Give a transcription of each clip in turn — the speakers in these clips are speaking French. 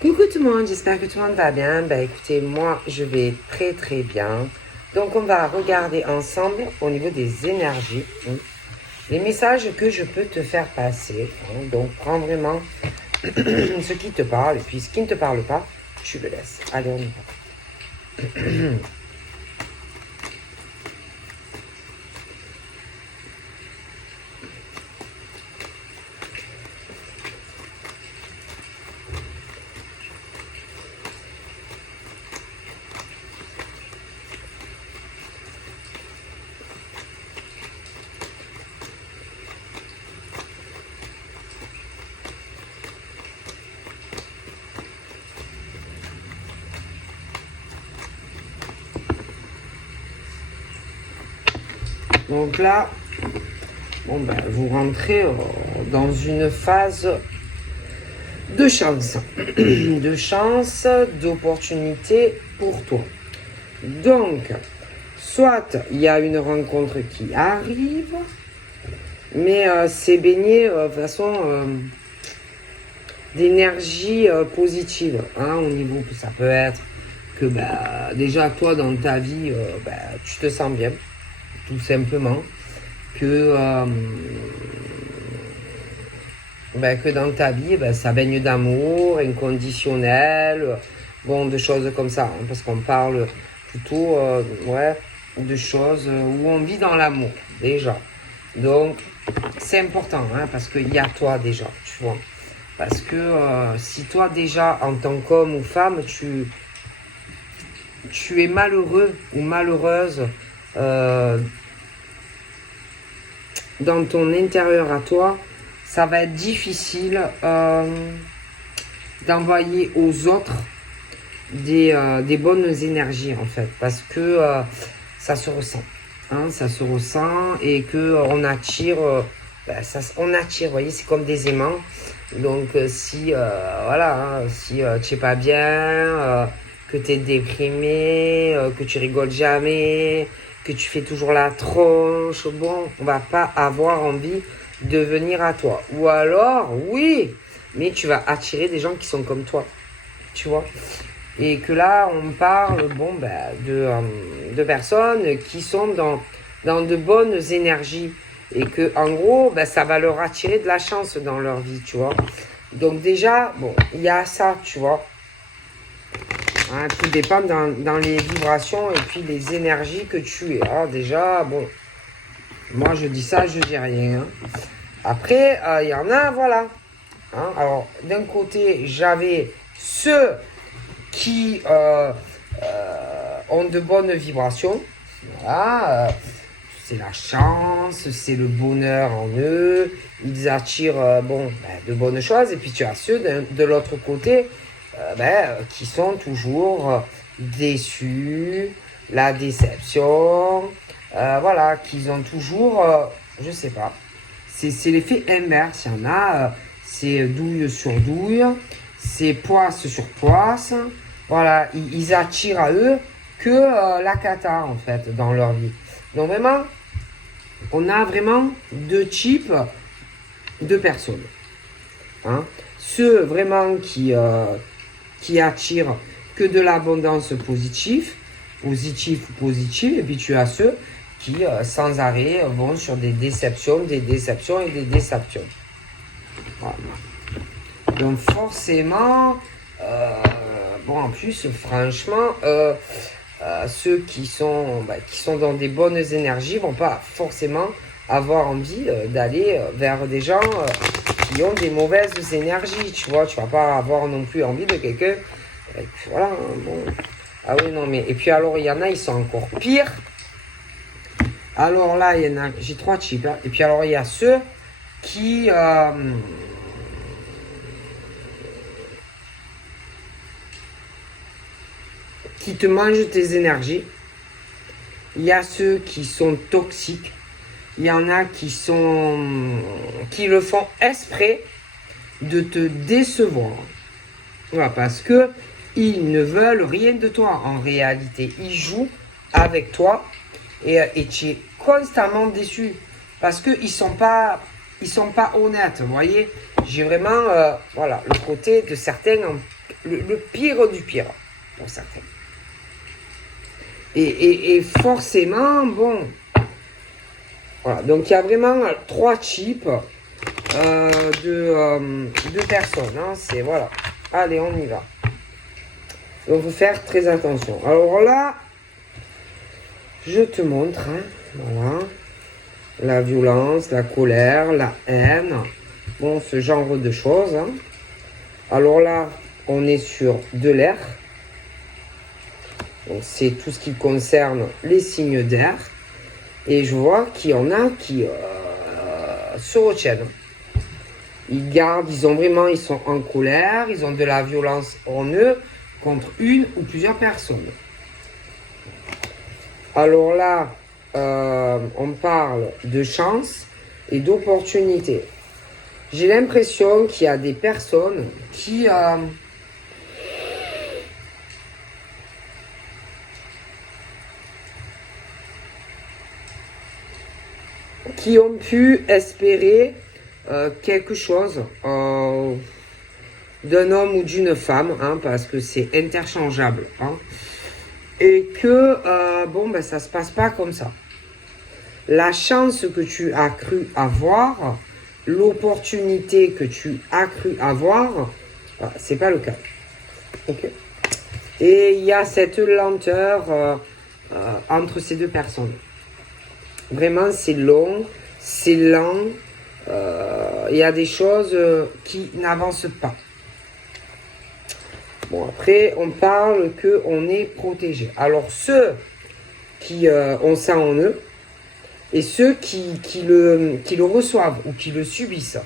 Coucou tout le monde, j'espère que tout le monde va bien. Écoutez, moi je vais très très bien. Donc on va regarder ensemble au niveau des énergies, les messages que je peux te faire passer. Donc prends vraiment ce qui te parle et puis ce qui ne te parle pas, tu le laisses. Allez, on y va. Donc là, vous rentrez dans une phase de chance, de chance, d'opportunité pour toi. Donc, soit il y a une rencontre qui arrive, mais c'est baigné de façon d'énergie positive. Au niveau, ça peut être que déjà toi dans ta vie, tu te sens bien, tout simplement. Que dans ta vie, ça baigne d'amour inconditionnel, de choses comme ça, parce qu'on parle plutôt de choses où on vit dans l'amour, déjà. Donc, c'est important, parce qu'il y a toi déjà, tu vois. Parce que si toi déjà, en tant qu'homme ou femme, tu es malheureux ou malheureuse dans ton intérieur à toi, ça va être difficile d'envoyer aux autres des bonnes énergies en fait, parce que ça se ressent, ça se ressent et que on attire, on attire, vous voyez, c'est comme des aimants. Donc si si tu n'es pas bien, que tu es déprimé, que tu rigoles jamais, que tu fais toujours la tronche, on va pas avoir envie de venir à toi. Ou alors, oui, mais tu vas attirer des gens qui sont comme toi, tu vois. Et que là, on parle de personnes qui sont dans de bonnes énergies. Et que en gros, ça va leur attirer de la chance dans leur vie, tu vois. Donc déjà, il y a ça, tu vois. Tout dépend dans les vibrations et puis les énergies que tu es. Déjà, moi je dis ça, je dis rien. Après, il y en a, voilà. Alors, d'un côté, j'avais ceux qui ont de bonnes vibrations. Voilà, c'est la chance, c'est le bonheur en eux. Ils attirent de bonnes choses. Et puis tu as ceux de l'autre côté qui sont toujours déçus, la déception, qu'ils ont toujours, je sais pas, c'est l'effet inverse. Il y en a, c'est douille sur douille, c'est poisse sur poisse. Voilà, ils attirent à eux que la cata en fait dans leur vie. Donc vraiment, on a vraiment deux types de personnes. Ceux vraiment qui attirent que de l'abondance positive, et puis tu as ceux qui sans arrêt vont sur des déceptions et des déceptions. Voilà. Donc forcément, en plus franchement, ceux qui sont dans des bonnes énergies vont pas forcément avoir envie d'aller vers des gens qui ont des mauvaises énergies, tu vois. Tu vas pas avoir non plus envie de quelqu'un, voilà, ah oui, non, mais, et puis alors, il y en a, ils sont encore pires. Alors là, il y en a, j'ai trois types, et puis alors, il y a ceux qui te mangent tes énergies. Il y a ceux qui sont toxiques. Il y en a qui le font exprès de te décevoir. Voilà, parce que ils ne veulent rien de toi en réalité. Ils jouent avec toi et tu es constamment déçu parce qu'ils sont pas honnêtes. Vous voyez, j'ai vraiment le côté de certains le pire du pire, pour certains. Et forcément, bon, voilà. Donc il y a vraiment 3 types de personnes. Hein. C'est voilà. Allez, on y va. Donc, il faut faire très attention. Alors là, je te montre, hein, voilà, la violence, la colère, la haine, bon, ce genre de choses. Hein. Alors là, on est sur de l'air. Donc, c'est tout ce qui concerne les signes d'air. Et je vois qu'il y en a qui se retiennent. Ils sont en colère, ils ont de la violence en eux contre une ou plusieurs personnes. Alors là, on parle de chance et d'opportunité. J'ai l'impression qu'il y a des personnes qui ont pu espérer quelque chose d'un homme ou d'une femme, hein, parce que c'est interchangeable. Hein, et que, ça se passe pas comme ça. La chance que tu as cru avoir, l'opportunité que tu as cru avoir, c'est pas le cas. Okay. Et il y a cette lenteur entre ces deux personnes. Vraiment, c'est long, c'est lent. Il y a des choses qui n'avancent pas. Bon, après, on parle qu'on est protégé. Alors, ceux qui ont ça en eux, et ceux qui le reçoivent ou qui le subissent.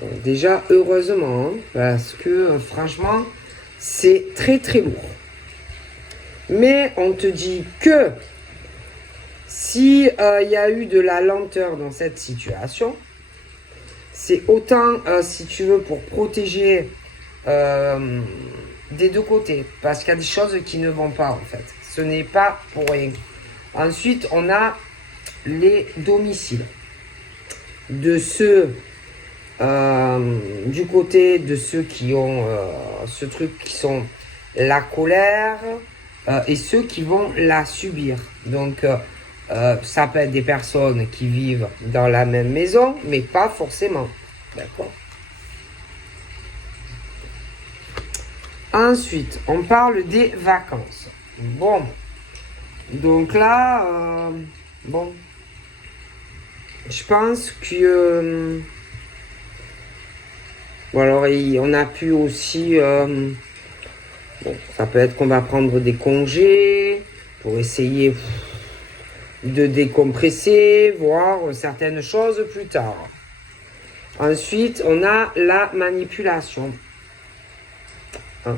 Donc, déjà, heureusement, hein, parce que franchement, c'est très très lourd. Mais on te dit que si y a eu de la lenteur dans cette situation, c'est autant, si tu veux, pour protéger des deux côtés. Parce qu'il y a des choses qui ne vont pas, en fait. Ce n'est pas pour rien. Ensuite, on a les domiciles. De ceux, du côté de ceux qui ont ce truc qui sont la colère et ceux qui vont la subir. Donc, ça peut être des personnes qui vivent dans la même maison, mais pas forcément. D'accord ? Ensuite, on parle des vacances. Bon. Donc là, je pense que... alors, on a pu aussi... ça peut être qu'on va prendre des congés pour essayer de décompresser, voir certaines choses plus tard. Ensuite, on a la manipulation. Hein.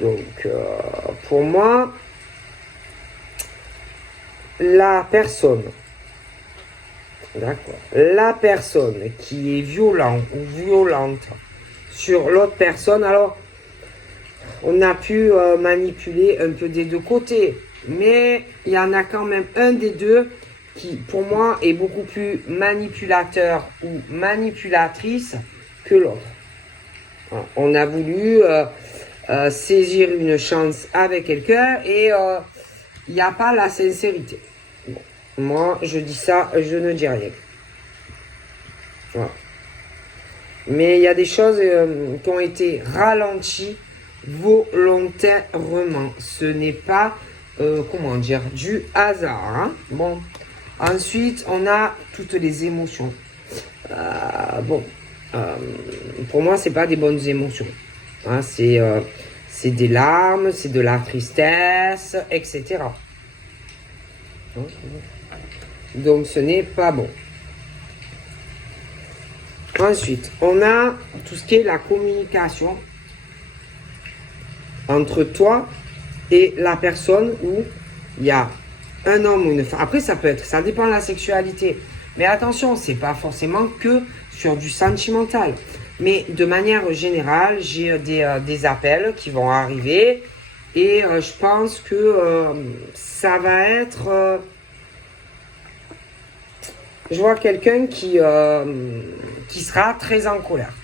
Donc, pour moi... la personne qui est violent ou violente sur l'autre personne, alors on a pu manipuler un peu des deux côtés, mais il y en a quand même un des deux qui pour moi est beaucoup plus manipulateur ou manipulatrice que l'autre. On a voulu saisir une chance avec quelqu'un et il n'y a pas la sincérité. Bon, moi, je dis ça, je ne dis rien. Voilà. Mais il y a des choses qui ont été ralenties volontairement. Ce n'est pas, du hasard. Hein. Bon. Ensuite, on a toutes les émotions. Pour moi, c'est pas des bonnes émotions. Hein, c'est des larmes, c'est de la tristesse, etc. Donc, ce n'est pas bon. Ensuite, on a tout ce qui est la communication entre toi et la personne où il y a un homme ou une femme. Après, ça dépend de la sexualité. Mais attention, c'est pas forcément que sur du sentimental. Mais de manière générale, j'ai des appels qui vont arriver et je pense que ça va être... je vois quelqu'un qui sera très en colère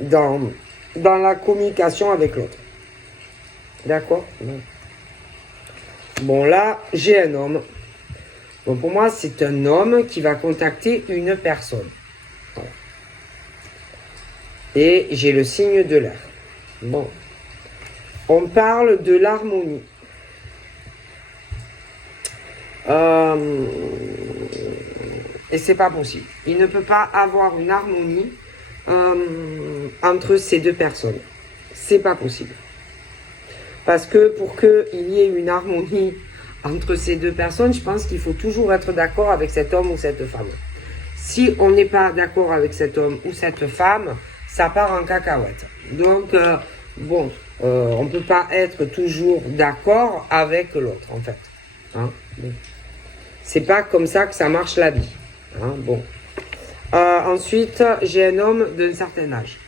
dans dans la communication avec l'autre. D'accord? Bon, là, j'ai un homme. Donc, pour moi, c'est un homme qui va contacter une personne. Voilà. Et j'ai le signe de l'air. Bon. On parle de l'harmonie. Et c'est pas possible. Il ne peut pas avoir une harmonie entre ces deux personnes. C'est pas possible. Parce que pour qu'il y ait une harmonie entre ces deux personnes, je pense qu'il faut toujours être d'accord avec cet homme ou cette femme. Si on n'est pas d'accord avec cet homme ou cette femme, ça part en cacahuète. Donc, on ne peut pas être toujours d'accord avec l'autre, en fait. Hein? Bon. C'est pas comme ça que ça marche la vie. Hein? Bon. Ensuite, j'ai un homme d'un certain âge.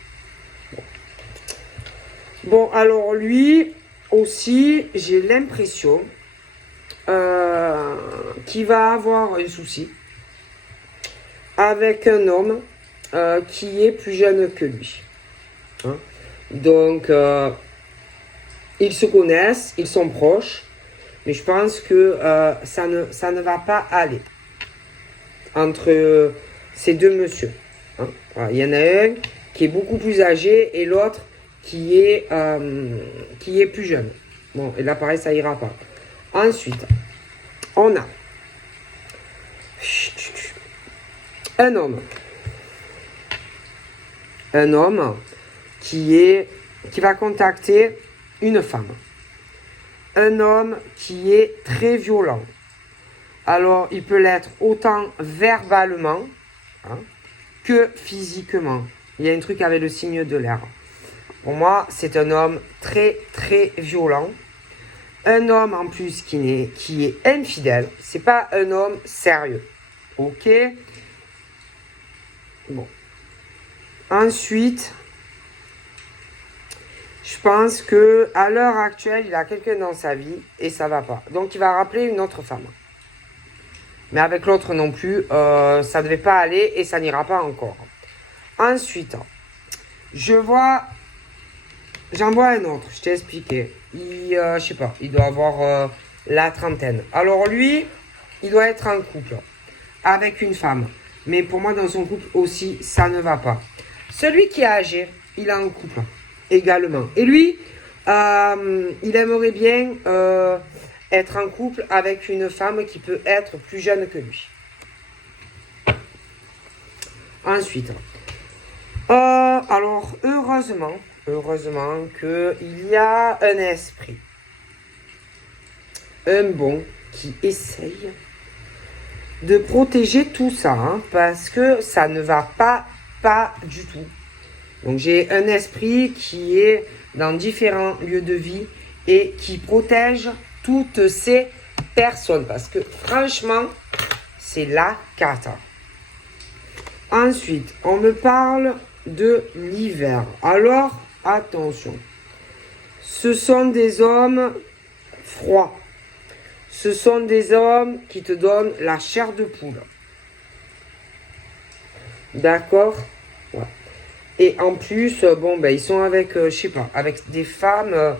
Bon, alors lui aussi, j'ai l'impression qu'il va avoir un souci avec un homme qui est plus jeune que lui. Hein? Donc, ils se connaissent, ils sont proches, mais je pense que ça ne va pas aller entre ces deux messieurs. Hein? Voilà, il y en a un qui est beaucoup plus âgé et l'autre qui est plus jeune. Bon, et là, pareil, ça ira pas. Ensuite, on a un homme. Un homme qui va contacter une femme. Un homme qui est très violent. Alors, il peut l'être autant verbalement que physiquement. Il y a un truc avec le signe de l'air. Pour moi, c'est un homme très, très violent. Un homme, en plus, qui est infidèle. C'est pas un homme sérieux. Ok? Bon. Ensuite, je pense que à l'heure actuelle, il a quelqu'un dans sa vie et ça va pas. Donc, il va rappeler une autre femme. Mais avec l'autre non plus, ça ne devait pas aller et ça n'ira pas encore. Ensuite, j'en vois un autre, je t'ai expliqué. Je sais pas, il doit avoir la trentaine. Alors lui, il doit être en couple avec une femme. Mais pour moi, dans son couple aussi, ça ne va pas. Celui qui est âgé, il est en couple également. Et lui, il aimerait bien être en couple avec une femme qui peut être plus jeune que lui. Ensuite, alors heureusement qu'il y a un esprit, un bon qui essaye de protéger tout ça, hein, parce que ça ne va pas du tout. Donc j'ai un esprit qui est dans différents lieux de vie et qui protège toutes ces personnes, parce que franchement, c'est la cata. Ensuite, on me parle de l'hiver. Alors, attention. Ce sont des hommes froids. Ce sont des hommes qui te donnent la chair de poule. D'accord? Ouais. Et en plus, ils sont avec, je sais pas, avec des femmes...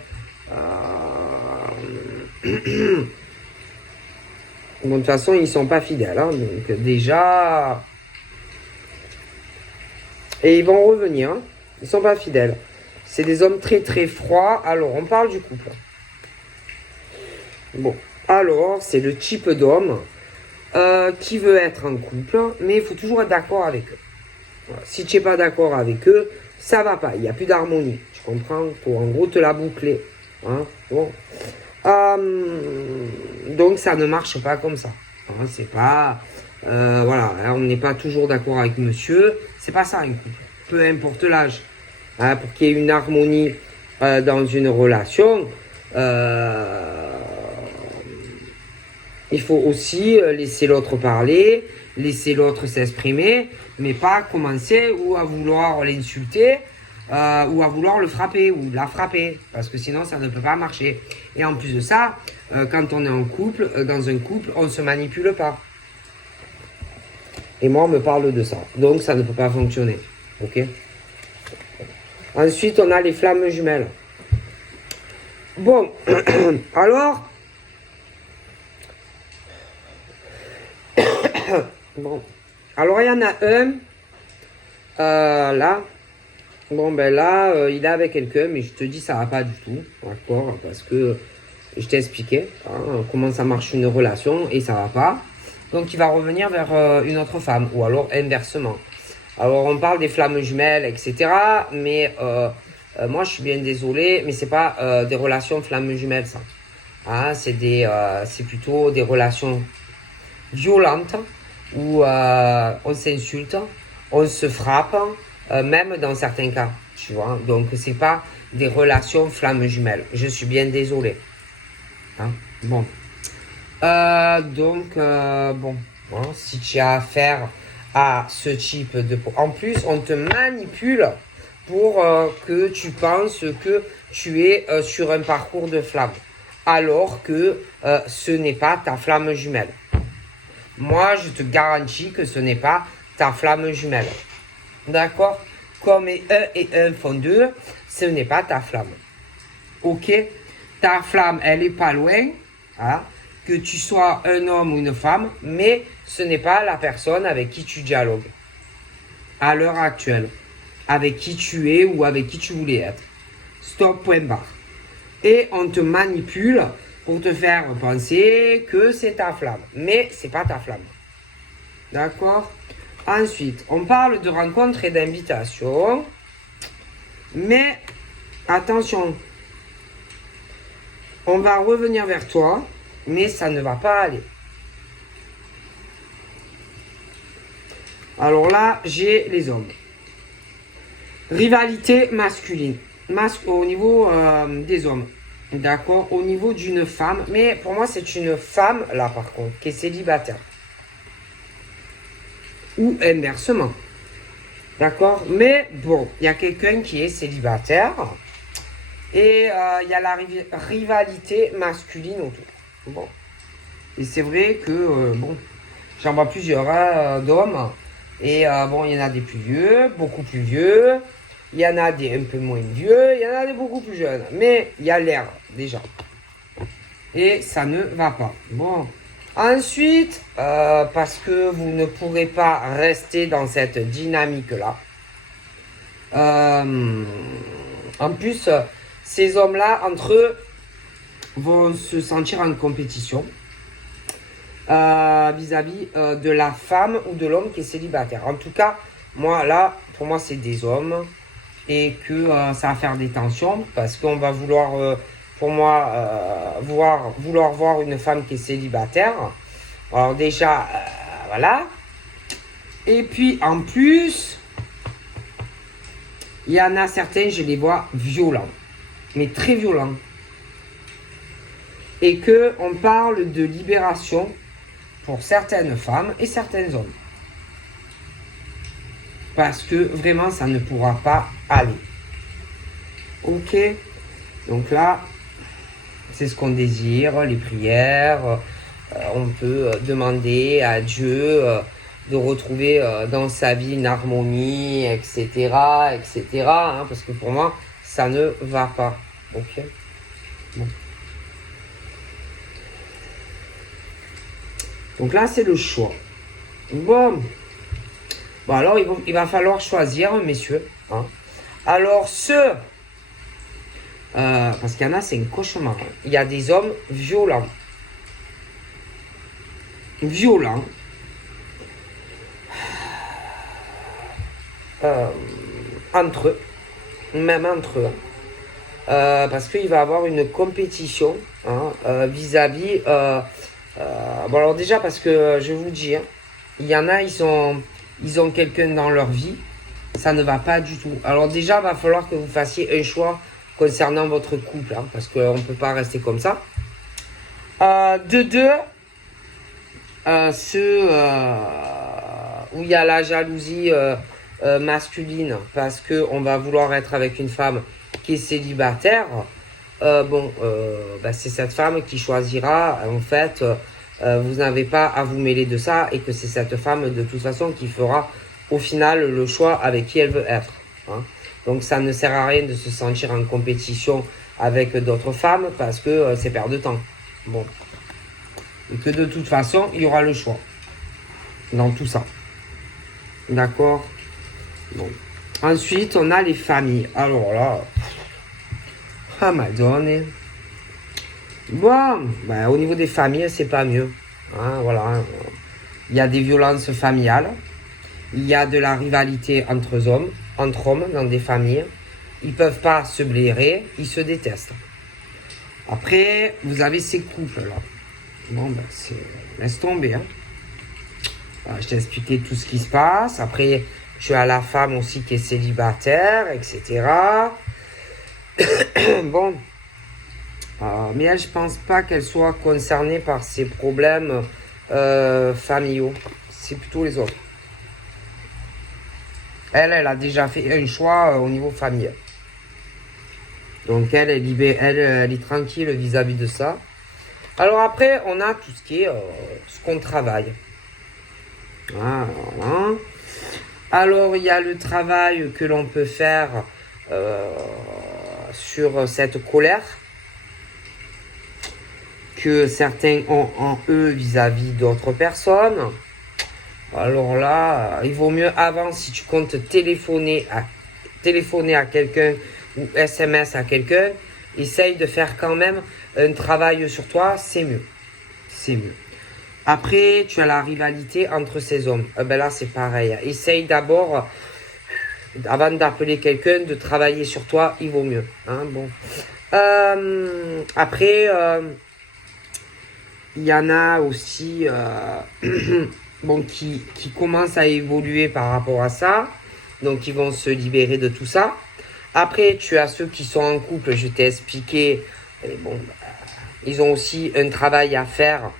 Bon, de toute façon, ils sont pas fidèles. Hein, donc, déjà... Et ils vont revenir. Hein. Ils sont pas fidèles. C'est des hommes très, très froids. Alors, on parle du couple. Bon. Alors, c'est le type d'homme qui veut être en couple. Mais il faut toujours être d'accord avec eux. Voilà. Si tu n'es pas d'accord avec eux, ça va pas. Il n'y a plus d'harmonie. Tu comprends? Il faut en gros te la boucler. Hein? Bon. Donc ça ne marche pas comme ça. Hein, c'est pas voilà, on n'est pas toujours d'accord avec monsieur. C'est pas ça un couple. Peu importe l'âge. Hein, pour qu'il y ait une harmonie dans une relation, il faut aussi laisser l'autre parler, laisser l'autre s'exprimer, mais pas commencer ou à vouloir l'insulter. Ou à vouloir le frapper ou la frapper, parce que sinon ça ne peut pas marcher. Et en plus de ça, quand on est en couple, dans un couple, on ne se manipule pas. Et moi, on me parle de ça. Donc ça ne peut pas fonctionner. Ok? Ensuite, on a les flammes jumelles. Bon, alors... bon, alors il y en a un, là, bon ben là, il est avec quelqu'un, mais je te dis ça va pas du tout, d'accord, parce que je t'ai expliqué comment ça marche une relation et ça va pas. Donc il va revenir vers une autre femme, ou alors inversement. Alors on parle des flammes jumelles, etc. Mais moi je suis bien désolé, mais c'est pas des relations flammes jumelles ça. Hein, c'est plutôt des relations violentes où on s'insulte, on se frappe, même dans certains cas, tu vois. Donc c'est pas des relations flammes jumelles. Je suis bien désolé. Hein, bon. Bon, hein, si tu as affaire à ce type de... En plus, on te manipule pour que tu penses que tu es sur un parcours de flamme, alors que ce n'est pas ta flamme jumelle. Moi, je te garantis que ce n'est pas ta flamme jumelle. D'accord? Comme 1 et 1 font 2, ce n'est pas ta flamme. Ok? Ta flamme, elle est pas loin, hein? Que tu sois un homme ou une femme, mais ce n'est pas la personne avec qui tu dialogues à l'heure actuelle, avec qui tu es ou avec qui tu voulais être. Stop, point barre. Et on te manipule pour te faire penser que c'est ta flamme, mais c'est pas ta flamme. D'accord? Ensuite, on parle de rencontres et d'invitations, mais attention, on va revenir vers toi, mais ça ne va pas aller. Alors là, j'ai les hommes. Rivalité masculine. Au niveau des hommes. D'accord? Au niveau d'une femme. Mais pour moi, c'est une femme, là par contre, qui est célibataire. Ou inversement. D'accord? Mais bon, il y a quelqu'un qui est célibataire. Et il y a la rivalité masculine autour. Bon. Et c'est vrai que, bon, j'en vois plusieurs d'hommes. Et bon, il y en a des plus vieux, beaucoup plus vieux. Il y en a des un peu moins vieux. Il y en a des beaucoup plus jeunes. Mais il y a l'air, déjà. Et ça ne va pas. Bon. Ensuite, parce que vous ne pourrez pas rester dans cette dynamique-là. En plus, ces hommes-là, entre eux, vont se sentir en compétition vis-à-vis de la femme ou de l'homme qui est célibataire. En tout cas, moi, là, pour moi, c'est des hommes et que ça va faire des tensions parce qu'on va vouloir, pour moi, vouloir voir une femme qui est célibataire. Alors déjà, voilà. Et puis, en plus, il y en a certains, je les vois violents, mais très violents. Et qu'on parle de libération pour certaines femmes et certains hommes. Parce que vraiment, ça ne pourra pas aller. Ok? Donc là, c'est ce qu'on désire, les prières. On peut demander à Dieu de retrouver dans sa vie une harmonie, etc. etc. Hein, parce que pour moi, ça ne va pas. Ok? Bon. Donc là, c'est le choix. Bon. Bon, alors, il va falloir choisir, messieurs. Hein. Alors, parce qu'il y en a, c'est un cauchemar. Hein. Il y a des hommes violents. Violents. Entre eux. Même entre eux. Parce qu'il va y avoir une compétition hein, vis-à-vis... bon alors déjà parce que je vous dis, hein, il y en a, ils ont quelqu'un dans leur vie, ça ne va pas du tout. Alors déjà, il va falloir que vous fassiez un choix concernant votre couple, hein, parce qu'on ne peut pas rester comme ça. De deux, ceux où il y a la jalousie masculine, parce qu'on va vouloir être avec une femme qui est célibataire, c'est cette femme qui choisira, en fait, vous n'avez pas à vous mêler de ça et que c'est cette femme de toute façon qui fera au final le choix avec qui elle veut être. Hein. Donc ça ne sert à rien de se sentir en compétition avec d'autres femmes parce que c'est perdre de temps. Bon. Et que de toute façon, il y aura le choix dans tout ça. D'accord? Bon. Ensuite, on a les familles. Alors là, Madone. Bon, ben, au niveau des familles, c'est pas mieux. Hein, voilà. Il y a des violences familiales. Il y a de la rivalité entre hommes dans des familles. Ils peuvent pas se blairer, ils se détestent. Après, vous avez ces couples-là. Bon, ben, laisse tomber. Hein. Voilà, je t'ai expliqué tout ce qui se passe. Après, tu as la femme aussi qui est célibataire, etc. Bon. Mais elle, je pense pas qu'elle soit concernée par ces problèmes familiaux. C'est plutôt les autres. Elle a déjà fait un choix au niveau familial. Donc elle est tranquille vis-à-vis de ça. Alors après, on a tout ce qui est ce qu'on travaille. Voilà. Alors il y a le travail que l'on peut faire sur cette colère que certains ont en eux vis-à-vis d'autres personnes. Alors là, il vaut mieux avant, si tu comptes téléphoner à quelqu'un ou SMS à quelqu'un, essaye de faire quand même un travail sur toi, c'est mieux. C'est mieux. Après, tu as la rivalité entre ces hommes. Ben là, c'est pareil. Essaye d'abord, avant d'appeler quelqu'un, de travailler sur toi, il vaut mieux. Hein, bon. Après, il y en a aussi bon, qui commencent à évoluer par rapport à ça. Donc, ils vont se libérer de tout ça. Après, tu as ceux qui sont en couple, je t'ai expliqué. Et bon, ils ont aussi un travail à faire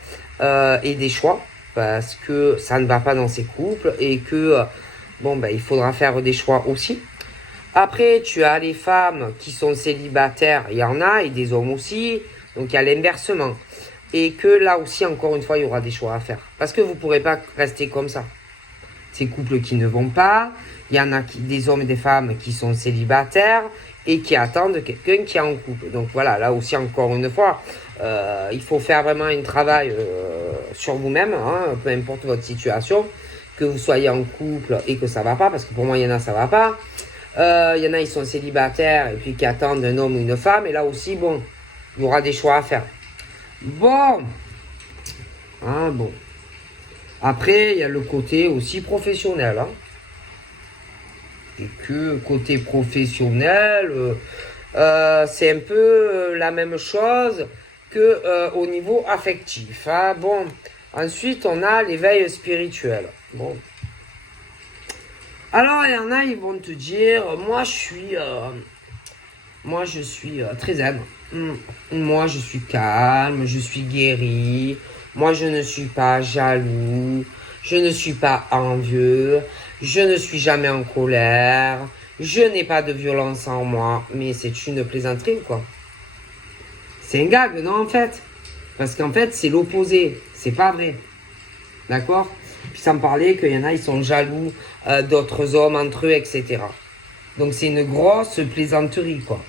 et des choix. Parce que ça ne va pas dans ces couples. Et que, bon, il faudra faire des choix aussi. Après, tu as les femmes qui sont célibataires. Il y en a, et des hommes aussi. Donc, il y a l'inversement. Et que là aussi, encore une fois, il y aura des choix à faire. Parce que vous ne pourrez pas rester comme ça. Ces couples qui ne vont pas. Il y en a des hommes et des femmes qui sont célibataires et qui attendent quelqu'un qui est en couple. Donc voilà, là aussi, encore une fois, il faut faire vraiment un travail sur vous-même, hein, peu importe votre situation. Que vous soyez en couple et que ça ne va pas, parce que pour moi, il y en a, ça ne va pas. Il y en a, ils sont célibataires et puis qui attendent un homme ou une femme. Et là aussi, bon, il y aura des choix à faire. Bon. Ah, bon. Après, il y a le côté aussi professionnel. Hein. Et que côté professionnel, c'est un peu la même chose que au niveau affectif. Hein. Bon. Ensuite, on a l'éveil spirituel. Bon. Alors, il y en a, ils vont te dire, moi, je suis très zen. Moi, je suis calme, je suis guéri. Moi, je ne suis pas jaloux. Je ne suis pas envieux. Je ne suis jamais en colère. Je n'ai pas de violence en moi. Mais c'est une plaisanterie, quoi. C'est un gag, non, en fait? Parce qu'en fait, c'est l'opposé. C'est pas vrai. D'accord? Puis sans parler qu'il y en a, ils sont jaloux d'autres hommes entre eux, etc. Donc, c'est une grosse plaisanterie, quoi.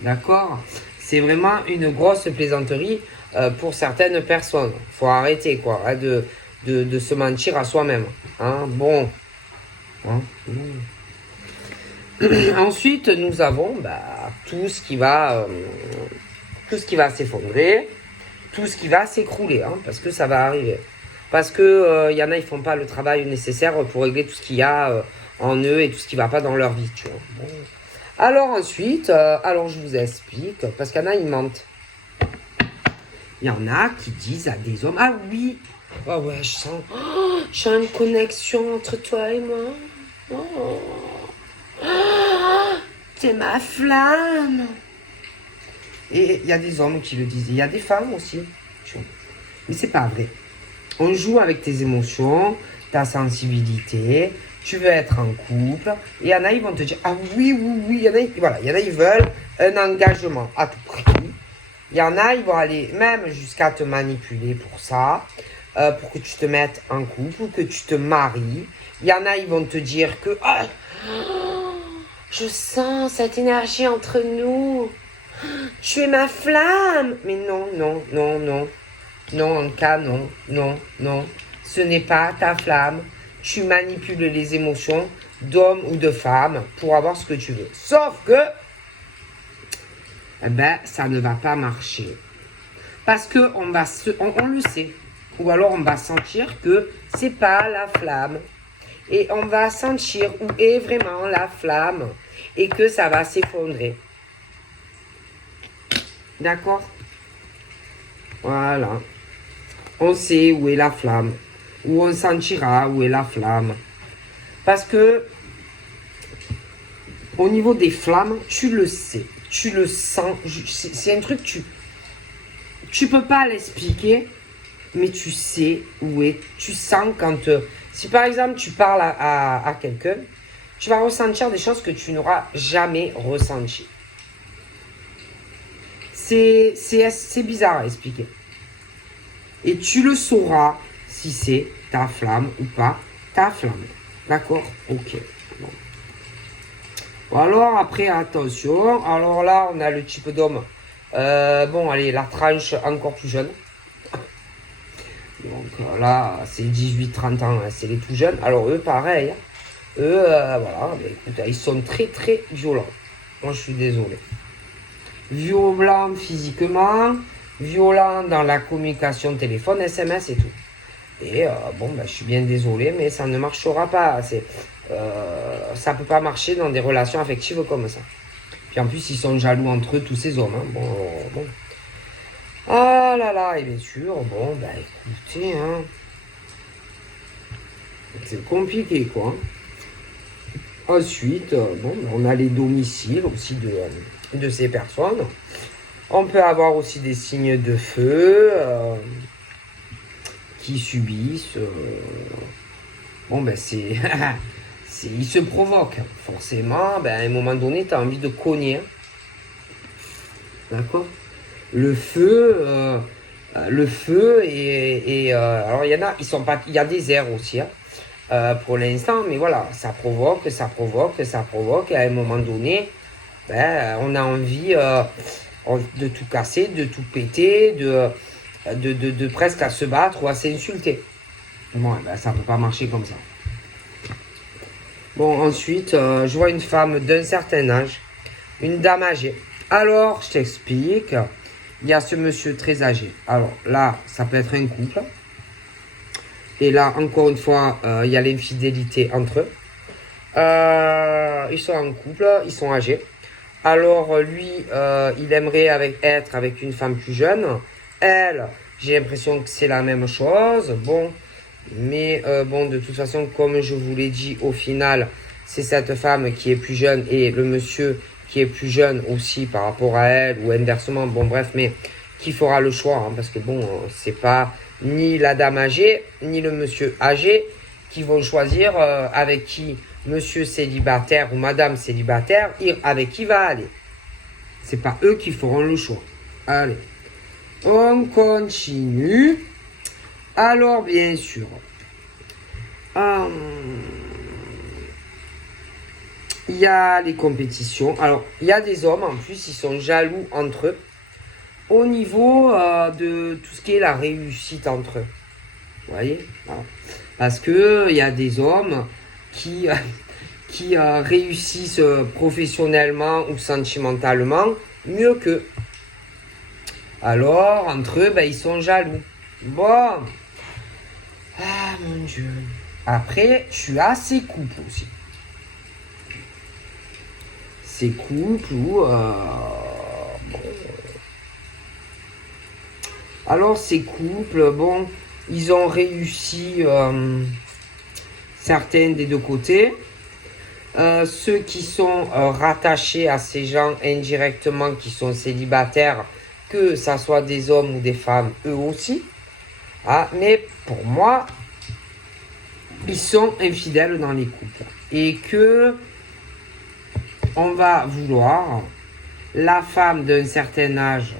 D'accord? C'est vraiment une grosse plaisanterie pour certaines personnes. Faut arrêter, quoi, hein, de se mentir à soi-même. Hein? Bon. Hein? Ensuite, nous avons tout ce qui va s'effondrer, tout ce qui va s'écrouler, hein, parce que ça va arriver. Parce que y en a, ils font pas le travail nécessaire pour régler tout ce qu'il y a en eux et tout ce qui va pas dans leur vie, tu vois. Bon. Alors ensuite, je vous explique, parce qu'il y en a, ils mentent. Il y en a qui disent à des hommes, ah oui, oh ouais, je sens une connexion entre toi et moi. Oh. T'es ma flamme. Et il y a des hommes qui le disent, il y a des femmes aussi. Tu vois. Mais c'est pas vrai. On joue avec tes émotions, ta sensibilité. Tu veux être en couple. Et il y en a, ils vont te dire, ah oui. Il y en a, ils veulent un engagement à tout prix. Il y en a, ils vont aller même jusqu'à te manipuler pour ça, pour que tu te mettes en couple ou que tu te maries. Il y en a, ils vont te dire que je sens cette énergie entre nous. Tu es ma flamme. Mais non, non, non, non. Non, Anka, non, non, non. Ce n'est pas ta flamme. Tu manipules les émotions d'homme ou de femme pour avoir ce que tu veux. Sauf que, eh ben, ça ne va pas marcher. Parce que on le sait. Ou alors on va sentir que c'est pas la flamme. Et on va sentir où est vraiment la flamme. Et que ça va s'effondrer. D'accord? Voilà. On sait où est la flamme. Où on sentira où est la flamme. Parce que au niveau des flammes, tu le sais. Tu le sens. C'est un truc, tu peux pas l'expliquer, mais tu sais où est. Tu sens quand... si par exemple tu parles à quelqu'un, tu vas ressentir des choses que tu n'auras jamais ressenties. C'est bizarre à expliquer. Et tu le sauras si c'est ta flamme ou pas ta flamme. D'accord? Ok. Bon. Alors après, attention. Alors là, on a le type d'homme. Bon, allez, la tranche encore plus jeune. Donc là, c'est 18-30 ans, hein, c'est les tout jeunes. Alors eux, pareil. Hein. Eux, voilà, mais écoute, ils sont très très violents. Moi, je suis désolé. Violent physiquement, violent dans la communication téléphone, SMS et tout. Et bon, je suis bien désolé, mais ça ne marchera pas. Ça peut pas marcher dans des relations affectives comme ça. Puis en plus, ils sont jaloux entre eux, tous ces hommes. Hein. Bon. Ah là là, et bien sûr, bon, écoutez, hein. C'est compliqué, quoi. Ensuite, bon, on a les domiciles aussi de ces personnes. On peut avoir aussi des signes de feu qui subissent. Bon, c'est... ils se provoquent. Forcément, à un moment donné, tu as envie de cogner. D'accord ? Le feu et alors il y en a, ils sont pas, il y a des airs aussi. Hein. Pour l'instant, mais voilà, ça provoque, et à un moment donné, on a envie de tout casser, de tout péter, de presque à se battre ou à s'insulter. Bon, ça peut pas marcher comme ça. Bon, ensuite, je vois une femme d'un certain âge, une dame âgée. Alors, je t'explique, il y a ce monsieur très âgé. Alors là, ça peut être un couple. Et là, encore une fois, il y a l'infidélité entre eux. Ils sont en couple, ils sont âgés. Alors lui, il aimerait être avec une femme plus jeune. Elle, j'ai l'impression que c'est la même chose. Bon, mais bon, de toute façon, comme je vous l'ai dit, au final, c'est cette femme qui est plus jeune et le monsieur qui est plus jeune aussi par rapport à elle ou inversement. Bon, bref, mais qui fera le choix, hein, parce que bon, c'est pas ni la dame âgée, ni le monsieur âgé qui vont choisir avec qui monsieur célibataire ou madame célibataire, avec qui va aller. C'est pas eux qui feront le choix. Allez, on continue. Alors, bien sûr, il y a les compétitions. Alors, il y a des hommes, en plus, ils sont jaloux entre eux. Au niveau de tout ce qui est la réussite entre eux. Vous voyez, voilà. Parce que il y a des hommes qui réussissent professionnellement ou sentimentalement mieux qu'eux. Alors, entre eux, ils sont jaloux. Bon. Ah, mon Dieu. Après, tu as ces couples aussi. Ces couples où... Alors, ces couples, bon, ils ont réussi certains des deux côtés. Ceux qui sont rattachés à ces gens indirectement, qui sont célibataires, que ça soit des hommes ou des femmes, eux aussi. Ah, mais pour moi, ils sont infidèles dans les couples. Et que on va vouloir, la femme d'un certain âge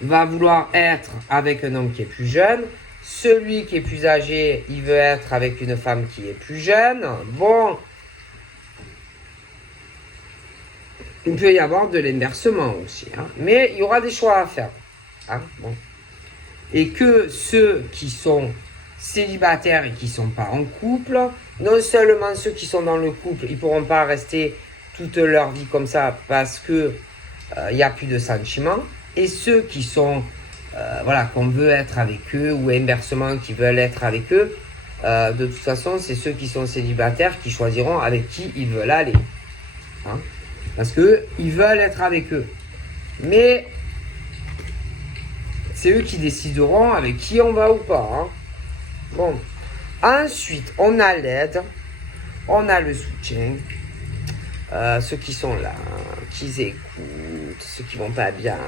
va vouloir être avec un homme qui est plus jeune. Celui qui est plus âgé, il veut être avec une femme qui est plus jeune. Bon, Il peut y avoir de l'inversement aussi. Hein. Mais il y aura des choix à faire. Hein, bon. Et que ceux qui sont célibataires et qui ne sont pas en couple, non seulement ceux qui sont dans le couple, ils ne pourront pas rester toute leur vie comme ça parce que il n'y a plus de sentiments. Et ceux qui sont, voilà, qu'on veut être avec eux ou inversement qui veulent être avec eux, de toute façon, c'est ceux qui sont célibataires qui choisiront avec qui ils veulent aller. Hein, parce qu'ils veulent être avec eux. Mais c'est eux qui décideront avec qui on va ou pas. Hein. Bon. Ensuite, on a l'aide, on a le soutien. Ceux qui sont là, qui écoutent, ceux qui vont pas bien,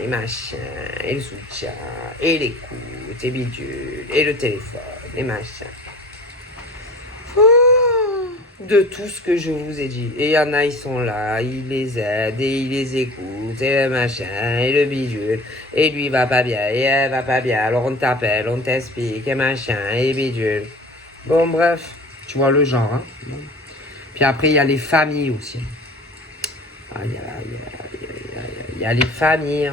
et machin, et le soutien, et l'écoute, et bidule, et le téléphone, et machin. De tout ce que je vous ai dit. Et il y en a, ils sont là, ils les aident, et ils les écoutent, et le machin, et le bidule, et lui va pas bien, et elle va pas bien, alors on t'appelle, on t'explique, et machin, et bidule. Bon, bref, tu vois le genre, hein. Bon. Puis après, il y a les familles aussi. Il y a les familles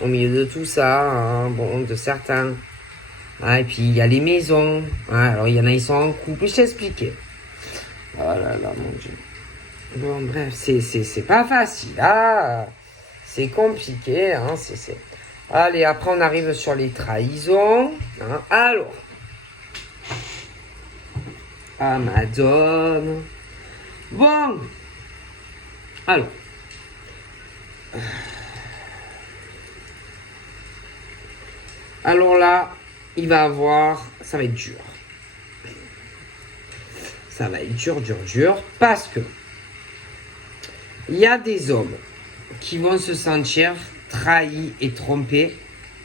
au milieu de tout ça, hein, bon, de certains. Ah, et puis il y a les maisons. Ah, alors il y en a, ils sont en couple, je t'expliquais. Oh là là, mon Dieu. Bon, bref, c'est pas facile. Ah, c'est compliqué. Hein, Allez, après on arrive sur les trahisons. Hein, alors. Ah, Madone. Bon. Alors. Alors là, il va avoir... Ça va être dur. Ça va être dur. Parce que... Il y a des hommes qui vont se sentir trahis et trompés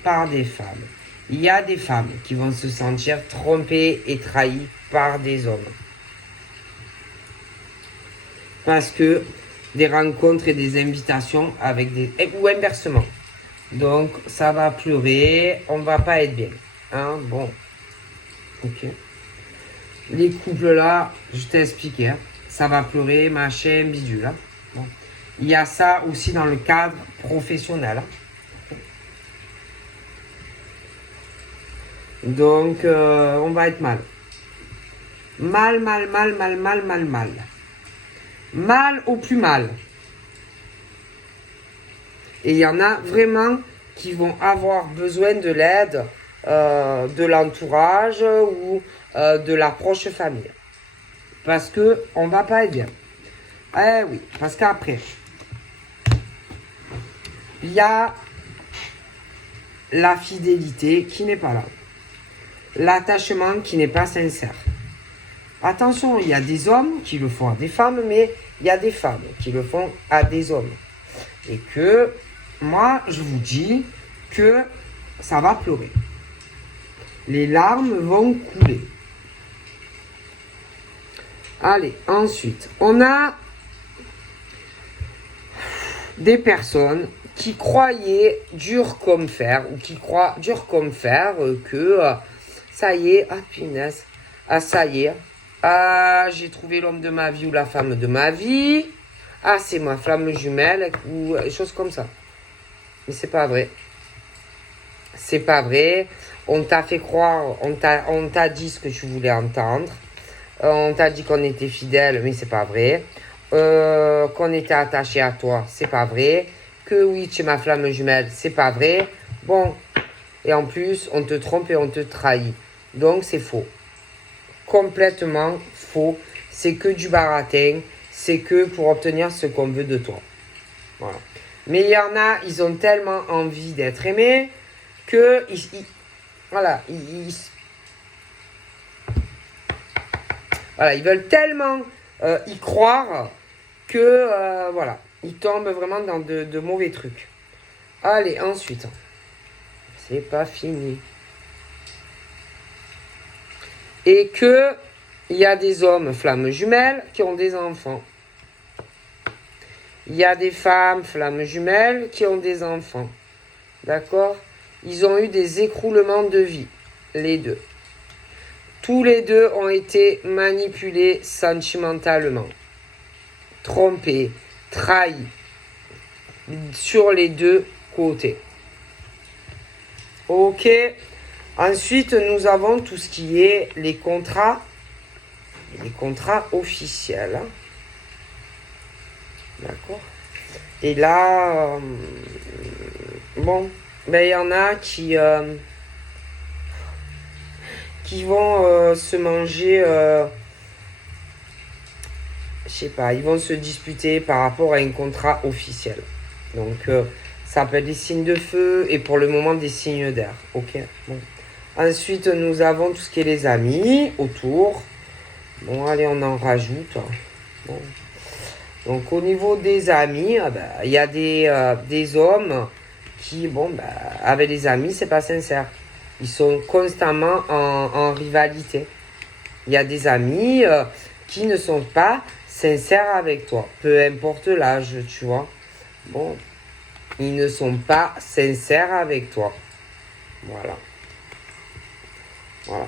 par des femmes. Il y a des femmes qui vont se sentir trompées et trahies par des hommes. Parce que des rencontres et des invitations avec des... Ou inversement. Donc, ça va pleurer, on va pas être bien. Hein, bon. Ok. Les couples là, je t'ai expliqué. Hein, ça va pleurer, machin, bidule. Hein. Bon. Il y a ça aussi dans le cadre professionnel. Hein. Donc, on va être mal. Mal. Mal au plus mal. Et il y en a vraiment qui vont avoir besoin de l'aide de l'entourage ou de la proche famille. Parce qu'on ne va pas être bien. Eh oui, parce qu'après, il y a la fidélité qui n'est pas là. L'attachement qui n'est pas sincère. Attention, il y a des hommes qui le font à des femmes, mais il y a des femmes qui le font à des hommes. Et que, moi, je vous dis que ça va pleurer. Les larmes vont couler. Allez, ensuite, on a des personnes qui croyaient dur comme fer, ou qui croient dur comme fer que ça y est, ah punaise, ah ça y est, ah j'ai trouvé l'homme de ma vie ou la femme de ma vie, ah c'est ma flamme jumelle, ou des choses comme ça. Mais c'est pas vrai. C'est pas vrai. On t'a fait croire, on t'a dit ce que tu voulais entendre. On t'a dit qu'on était fidèle, mais c'est pas vrai. Qu'on était attaché à toi, c'est pas vrai. Que oui, tu es ma flamme jumelle, c'est pas vrai. Bon, et en plus, on te trompe et on te trahit. Donc, c'est faux. Complètement faux. C'est que du baratin. C'est que pour obtenir ce qu'on veut de toi. Voilà. Mais il y en a, ils ont tellement envie d'être aimés que voilà, voilà, ils veulent tellement y croire que voilà, ils tombent vraiment dans de mauvais trucs. Allez, ensuite, c'est pas fini. Et que il y a des hommes flammes jumelles qui ont des enfants. Il y a des femmes flammes jumelles qui ont des enfants. D'accord? Ils ont eu des écroulements de vie, les deux. Tous les deux ont été manipulés sentimentalement, trompés, trahis, sur les deux côtés. Ok. Ensuite, nous avons tout ce qui est les contrats officiels. D'accord. Et là, bon, ben il y en a qui vont se manger, je sais pas, ils vont se disputer par rapport à un contrat officiel. Donc, ça peut être des signes de feu et pour le moment des signes d'air. Ok. Bon. Ensuite, nous avons tout ce qui est les amis autour. Bon, allez, on en rajoute. Bon. Donc, au niveau des amis, il y a des hommes qui, bon, avec les amis, c'est pas sincère. Ils sont constamment en rivalité. Il y a des amis qui ne sont pas sincères avec toi. Peu importe l'âge, tu vois. Bon, ils ne sont pas sincères avec toi. Voilà. Voilà.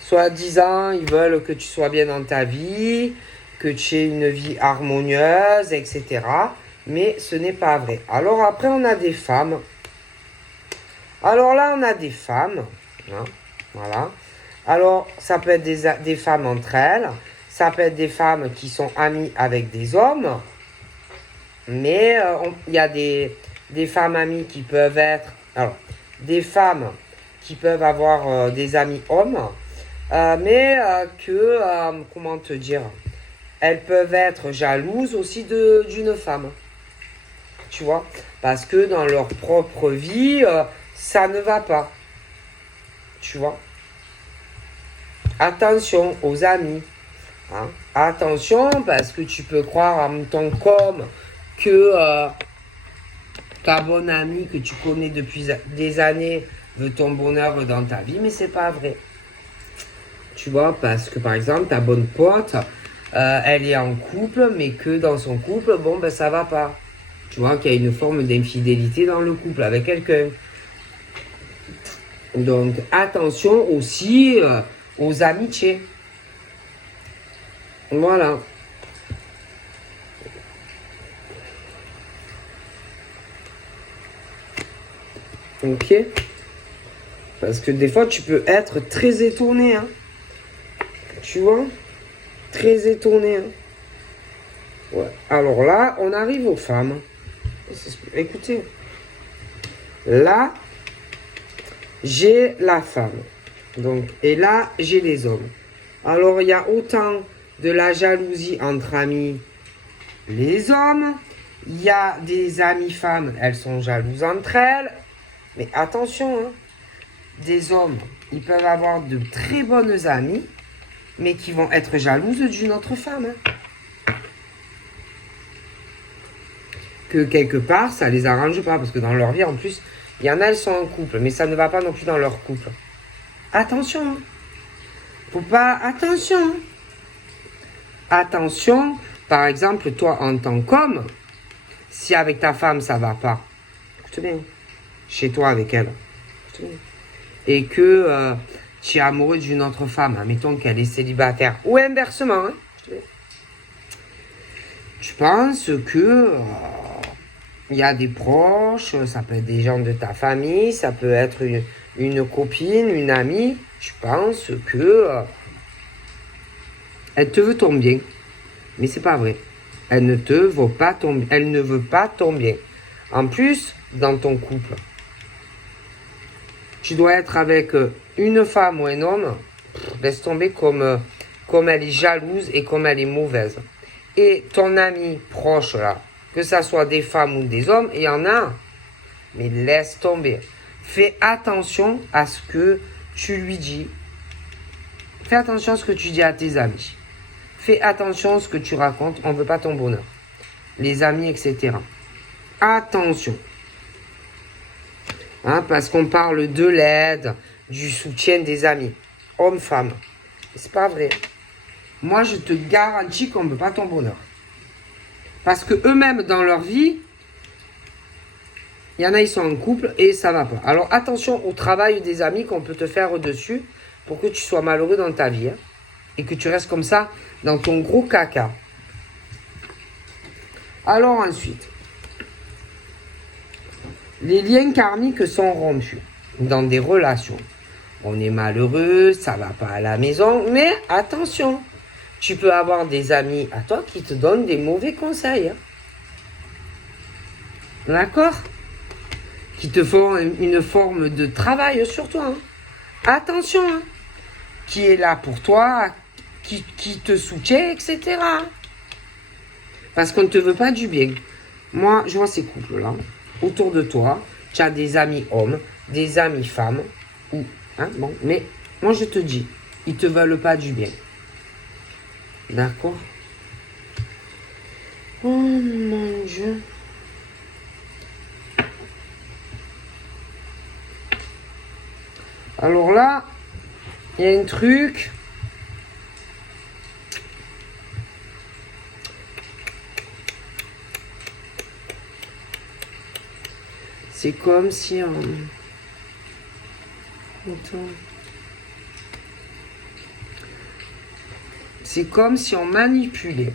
Soi-disant, ils veulent que tu sois bien dans ta vie, que tu aies une vie harmonieuse, etc. Mais ce n'est pas vrai. Alors après, on a des femmes. Alors là, on a des femmes. Hein, voilà. Alors, ça peut être des femmes entre elles. Ça peut être des femmes qui sont amies avec des hommes. Mais il y a des femmes amies qui peuvent être... Alors, des femmes qui peuvent avoir des amis hommes, mais comment te dire, elles peuvent être jalouses aussi d'une femme, tu vois, parce que dans leur propre vie, ça ne va pas, tu vois. Attention aux amis, hein. Attention, parce que tu peux croire en tant qu'homme que ta bonne amie que tu connais depuis des années veut ton bonheur dans ta vie, mais c'est pas vrai. Tu vois, parce que par exemple, ta bonne pote, elle est en couple, mais que dans son couple, bon, ben ça va pas. Tu vois, qu'il y a une forme d'infidélité dans le couple avec quelqu'un. Donc, attention aussi aux amitiés. Voilà. Ok. Parce que des fois, tu peux être très étonné. Hein. Tu vois? Très étonné. Hein. Ouais. Alors là, on arrive aux femmes. Écoutez. Là, j'ai la femme. Donc, et là, j'ai les hommes. Alors, il y a autant de la jalousie entre amis, les hommes. Il y a des amies femmes, elles sont jalouses entre elles. Mais attention, hein, des hommes, ils peuvent avoir de très bonnes amies, mais qui vont être jalouses d'une autre femme. Hein. Que quelque part, ça les arrange pas, parce que dans leur vie, en plus, il y en a, elles sont en couple, mais ça ne va pas non plus dans leur couple. Attention, hein. Faut pas... Attention, hein. Attention, par exemple, toi, en tant qu'homme, si avec ta femme, ça va pas, écoute bien, chez toi avec elle, écoute bien, et que tu es amoureux d'une autre femme, admettons qu'elle est célibataire, ou inversement, hein, tu penses que il y a des proches, ça peut être des gens de ta famille, ça peut être une copine, une amie, je pense que elle te veut ton bien, mais c'est pas vrai. Elle ne te veut pas ton bien, elle ne veut pas ton bien. En plus, dans ton couple, tu dois être avec une femme ou un homme, laisse tomber comme elle est jalouse et comme elle est mauvaise. Et ton ami proche, là, que ça soit des femmes ou des hommes, il y en a, mais laisse tomber. Fais attention à ce que tu lui dis. Fais attention à ce que tu dis à tes amis. Fais attention à ce que tu racontes, on ne veut pas ton bonheur. Les amis, etc. Attention. Hein, parce qu'on parle de l'aide, du soutien des amis, hommes-femmes. C'est pas vrai. Moi, je te garantis qu'on ne veut pas ton bonheur. Parce que eux-mêmes, dans leur vie, il y en a, ils sont en couple et ça va pas. Alors, attention au travail des amis qu'on peut te faire dessus pour que tu sois malheureux dans ta vie. Hein, et que tu restes comme ça dans ton gros caca. Alors ensuite, Les liens karmiques sont rompus dans des relations. On est malheureux, ça va pas à la maison, mais attention, tu peux avoir des amis à toi qui te donnent des mauvais conseils. Hein. D'accord? Qui te font une forme de travail sur toi. Hein. Attention, hein. Qui est là pour toi, qui te soutient, etc. Parce qu'on ne te veut pas du bien. Moi, je vois ces couples-là. Autour de toi, tu as des amis hommes, des amis femmes, ou, hein, bon, mais moi je te dis, ils ne te veulent pas du bien. D'accord? Oh mon Dieu. Alors là, il y a un truc. C'est comme si on... Attends. C'est comme si on manipulait.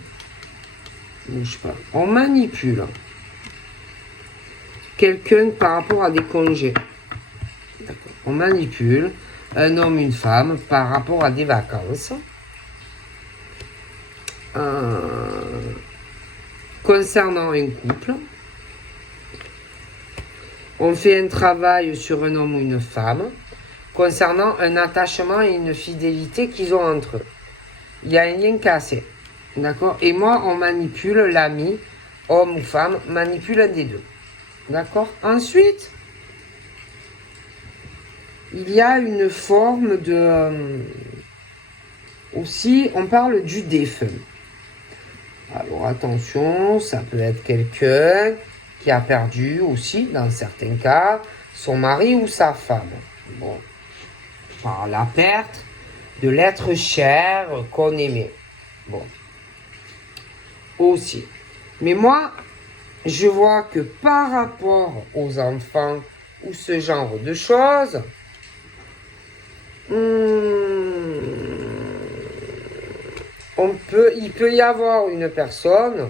Bouge pas. On manipule quelqu'un par rapport à des congés. On manipule un homme, une femme par rapport à des vacances. Concernant un couple. On fait un travail sur un homme ou une femme concernant un attachement et une fidélité qu'ils ont entre eux. Il y a un lien cassé. D'accord? Et moi, on manipule l'ami, homme ou femme, manipule un des deux. D'accord? Ensuite, il y a une forme de... aussi, on parle du défunt. Alors attention, ça peut être quelqu'un qui a perdu aussi, dans certains cas, son mari ou sa femme. Bon, par la perte de l'être cher qu'on aimait. Bon, aussi. Mais moi, je vois que par rapport aux enfants ou ce genre de choses, il peut y avoir une personne,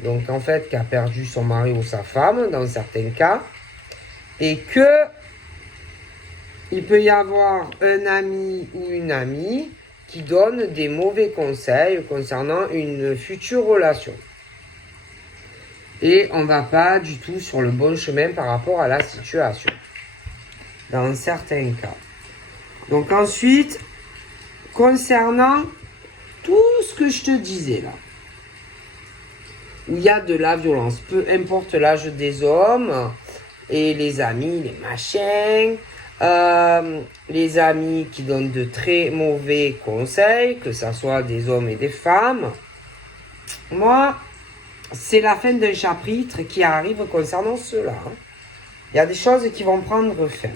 donc en fait, qui a perdu son mari ou sa femme, dans certains cas, et que il peut y avoir un ami ou une amie qui donne des mauvais conseils concernant une future relation. Et on ne va pas du tout sur le bon chemin par rapport à la situation, dans certains cas. Donc ensuite, concernant tout ce que je te disais là, où il y a de la violence, peu importe l'âge des hommes, et les amis, les machins, les amis qui donnent de très mauvais conseils, que ce soit des hommes et des femmes. Moi, c'est la fin d'un chapitre qui arrive concernant cela. Hein. Il y a des choses qui vont prendre fin.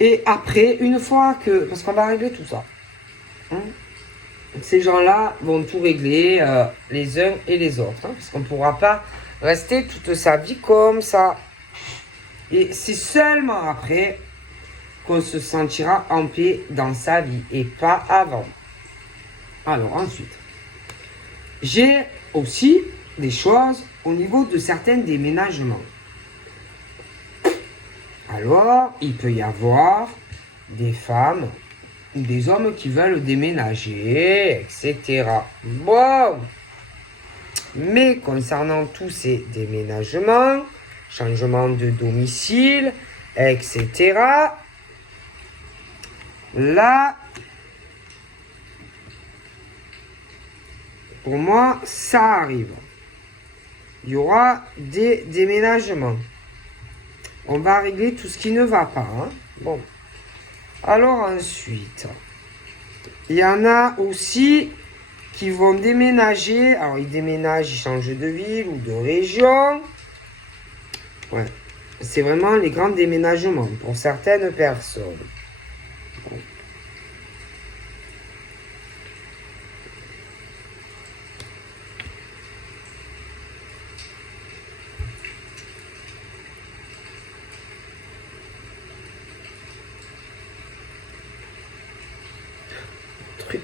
Et après, une fois que... Parce qu'on va régler tout ça. Hein, ces gens-là vont tout régler les uns et les autres. Hein, parce qu'on ne pourra pas rester toute sa vie comme ça. Et c'est seulement après qu'on se sentira en paix dans sa vie et pas avant. Alors ensuite, j'ai aussi des choses au niveau de certains déménagements. Alors, il peut y avoir des femmes ou des hommes qui veulent déménager, etc. Bon, mais concernant tous ces déménagements, changement de domicile, etc., là, pour moi, ça arrive. Il y aura des déménagements. On va régler tout ce qui ne va pas. Hein. Bon. Alors ensuite, il y en a aussi qui vont déménager. Alors ils déménagent, ils changent de ville ou de région. Ouais. C'est vraiment les grands déménagements pour certaines personnes. Bon.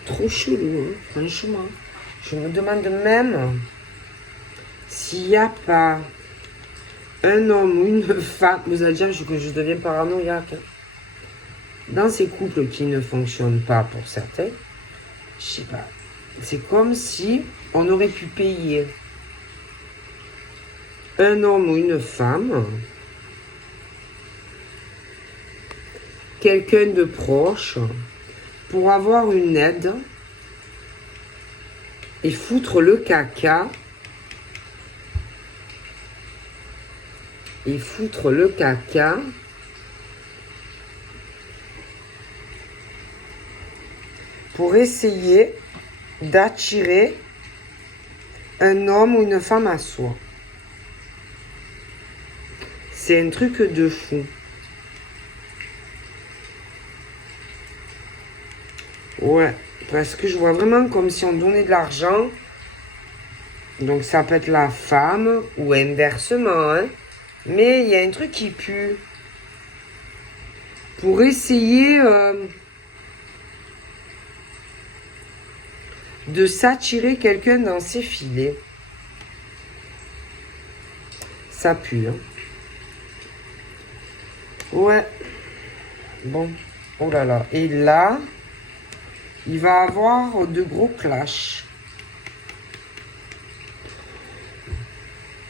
Trop chelou, hein, franchement. Je me demande même s'il n'y a pas un homme ou une femme, vous allez dire que je deviens paranoïaque. Dans ces couples qui ne fonctionnent pas pour certains, je sais pas, c'est comme si on aurait pu payer un homme ou une femme, quelqu'un de proche, pour avoir une aide et foutre le caca. Et foutre le caca pour essayer d'attirer un homme ou une femme à soi. C'est un truc de fou. Ouais, parce que je vois vraiment comme si on donnait de l'argent. Donc ça peut être la femme ou inversement, hein. Mais il y a un truc qui pue. Pour essayer de s'attirer quelqu'un dans ses filets. Ça pue, hein. Ouais. Bon. Oh là là. Et là, il va avoir de gros clashs.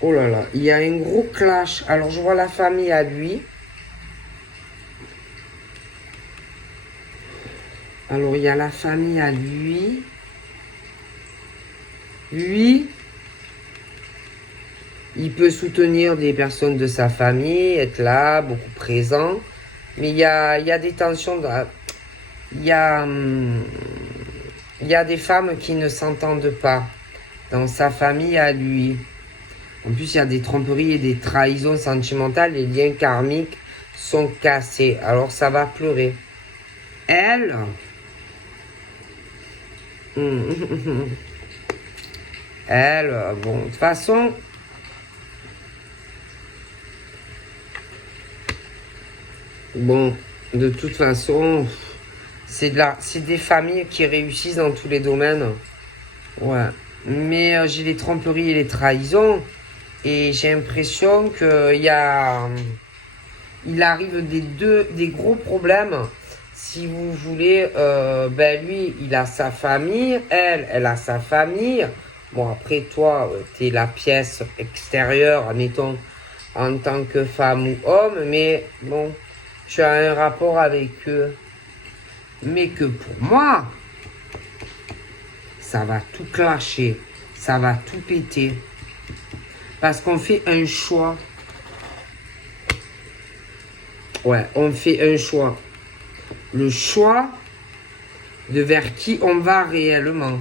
Oh là là. Il y a un gros clash. Alors, je vois la famille à lui. Alors, il y a la famille à lui. Lui, il peut soutenir des personnes de sa famille, être là, beaucoup présent. Mais il y a des tensions. Il y a des femmes qui ne s'entendent pas dans sa famille à lui. En plus, il y a des tromperies et des trahisons sentimentales. Les liens karmiques sont cassés. Alors, ça va pleurer. Elle... Elle, bon, de toute façon... Bon, de toute façon, c'est des familles qui réussissent dans tous les domaines. Ouais. Mais j'ai les tromperies et les trahisons. Et j'ai l'impression qu'il il arrive des gros problèmes. Si vous voulez, ben lui, il a sa famille. Elle a sa famille. Bon, après, toi, t'es la pièce extérieure, admettons, en tant que femme ou homme. Mais bon... Tu as un rapport avec eux. Mais que pour moi, ça va tout clasher. Ça va tout péter. Parce qu'on fait un choix. Ouais, on fait un choix. Le choix de vers qui on va réellement.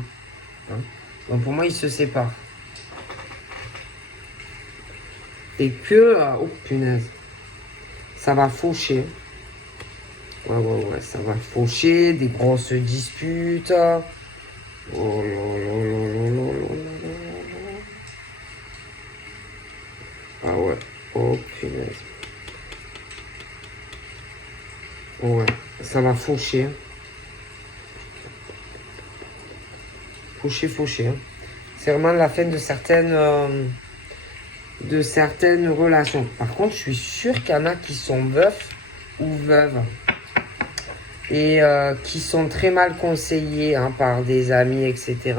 Donc pour moi, ils se séparent. Et que... oh punaise. Ça va faucher. Ouais, ça va faucher, des grosses disputes. Oh là là là là là là là. Ah ouais, oh punaise. Ouais, ça va faucher. Faucher. C'est vraiment la fin de certaines relations. Par contre, je suis sûre qu'il y en a qui sont veufs ou veuves. Et qui sont très mal conseillés hein, par des amis, etc.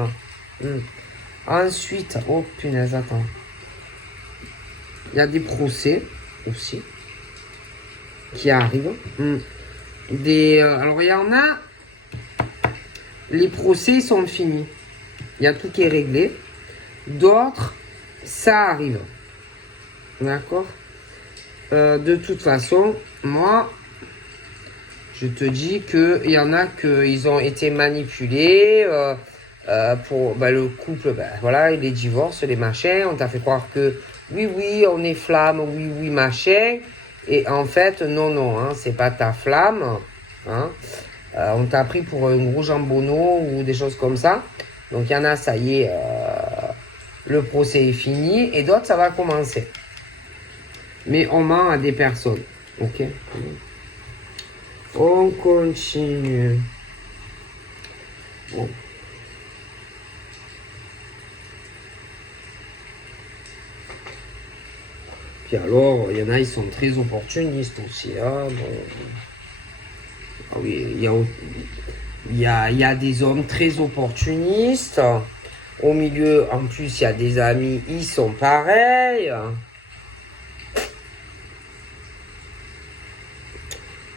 Ensuite, oh punaise, attends. Il y a des procès aussi qui arrivent. Alors, il y en a, les procès sont finis. Il y a tout qui est réglé. D'autres, ça arrive. D'accord? De toute façon, moi... Je te dis qu'il y en a qu'ils ont été manipulés pour le couple, voilà, les divorces, les machins. On t'a fait croire que oui, on est flamme, oui, machin. Et en fait, non, hein, c'est pas ta flamme. Hein. On t'a pris pour un gros jambonneau ou des choses comme ça. Donc il y en a, ça y est, le procès est fini. Et d'autres, ça va commencer. Mais on ment à des personnes. Ok? On continue. Bon. Puis alors, il y en a, ils sont très opportunistes aussi. Hein, bon. Ah oui, il y a des hommes très opportunistes. Au milieu, en plus, il y a des amis, ils sont pareils.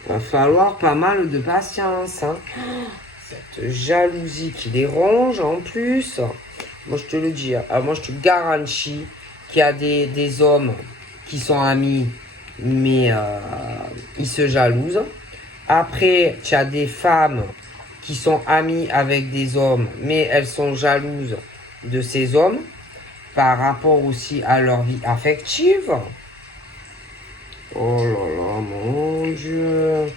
Va falloir pas mal de patience. Hein. Cette jalousie qui les ronge en plus. Moi, je te le dis. Moi, je te garantis qu'il y a des hommes qui sont amis, mais ils se jalousent. Après, tu as des femmes qui sont amies avec des hommes, mais elles sont jalouses de ces hommes par rapport aussi à leur vie affective. Oh là là, mon Dieu.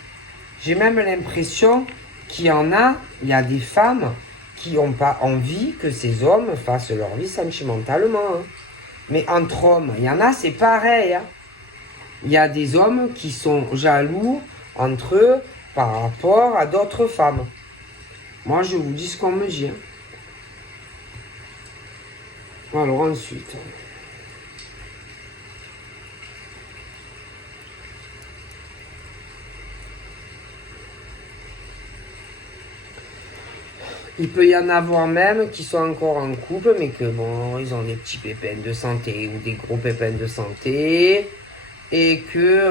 J'ai même l'impression qu'il y en a, il y a des femmes qui n'ont pas envie que ces hommes fassent leur vie sentimentalement. Hein. Mais entre hommes, il y en a, c'est pareil. Hein. Il y a des hommes qui sont jaloux entre eux par rapport à d'autres femmes. Moi, je vous dis ce qu'on me dit. Hein. Alors ensuite... Il peut y en avoir même qui sont encore en couple, mais que bon, ils ont des petits pépins de santé ou des gros pépins de santé. Et que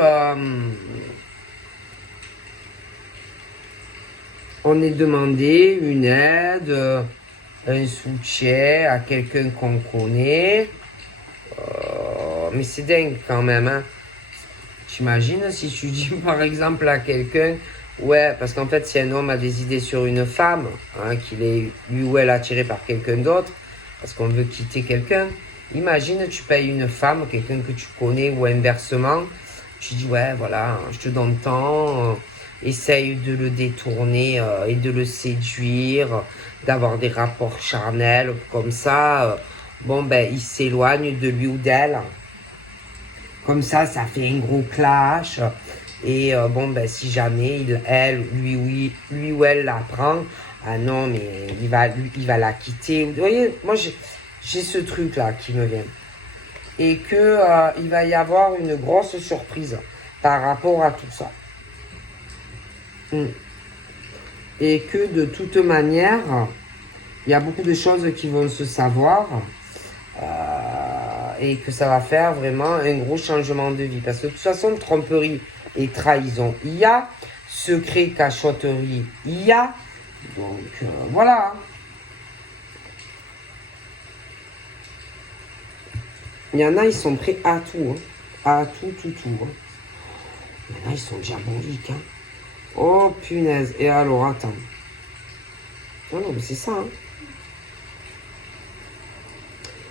on ait demandé une aide, un soutien à quelqu'un qu'on connaît. Mais c'est dingue quand même. Hein. T'imagines si tu dis par exemple à quelqu'un... Ouais, parce qu'en fait, si un homme a des idées sur une femme, hein, qu'il est lui ou elle attiré par quelqu'un d'autre, parce qu'on veut quitter quelqu'un, imagine, tu payes une femme, quelqu'un que tu connais, ou inversement, tu dis, ouais, voilà, je te donne temps, essaye de le détourner et de le séduire, d'avoir des rapports charnels, comme ça, bon, ben, il s'éloigne de lui ou d'elle. Comme ça fait un gros clash. Et bon, ben, si jamais lui ou elle la prend, ah non, mais il va la quitter. Vous voyez, moi, j'ai ce truc-là qui me vient. Et que il va y avoir une grosse surprise par rapport à tout ça. Et que de toute manière, il y a beaucoup de choses qui vont se savoir. Et que ça va faire vraiment un gros changement de vie. Parce que de toute façon, tromperie et trahison, il y a. Secret, cachotterie, il y a. Donc, voilà. Il y en a, ils sont prêts à tout. Hein. À tout. Hein. Il y en a, ils sont diaboliques. Hein. Oh, punaise. Et alors, attends. Non, mais c'est ça. Hein.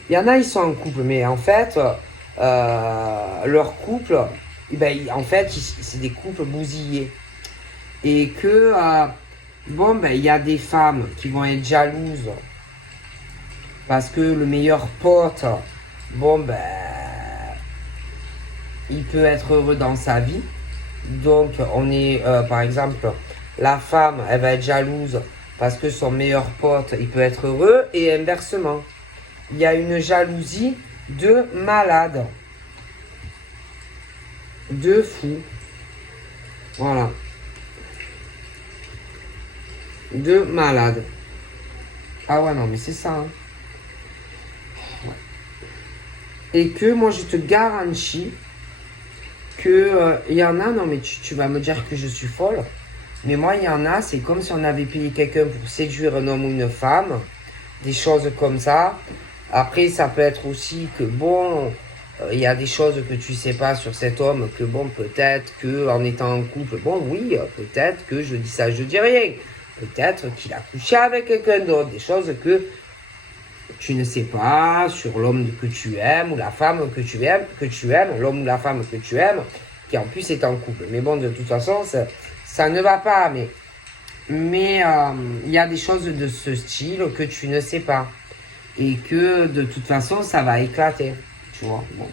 Il y en a, ils sont en couple, mais en fait, leur couple, ben, en fait, c'est des couples bousillés. Et que, bon, ben, il y a des femmes qui vont être jalouses parce que le meilleur pote, bon, ben, il peut être heureux dans sa vie. Donc, on est, par exemple, la femme, elle va être jalouse parce que son meilleur pote, il peut être heureux, et inversement. Il y a une jalousie de malade. De fou. Voilà. De malade. Ah ouais, non, mais c'est ça. Hein. Ouais. Et que moi, je te garantis que y en a, non, mais tu vas me dire que je suis folle. Mais moi, il y en a, c'est comme si on avait payé quelqu'un pour séduire un homme ou une femme. Des choses comme ça. Après, ça peut être aussi que, bon, il y a des choses que tu sais pas sur cet homme, que, bon, peut-être qu'en étant en couple, bon, oui, peut-être que je dis ça, je dis rien. Peut-être qu'il a couché avec quelqu'un d'autre. Des choses que tu ne sais pas sur l'homme que tu aimes ou la femme que tu aimes, l'homme ou la femme que tu aimes, qui en plus est en couple. Mais bon, de toute façon, ça ne va pas. Mais il y a des choses de ce style que tu ne sais pas. Et que de toute façon, ça va éclater. Tu vois, bon.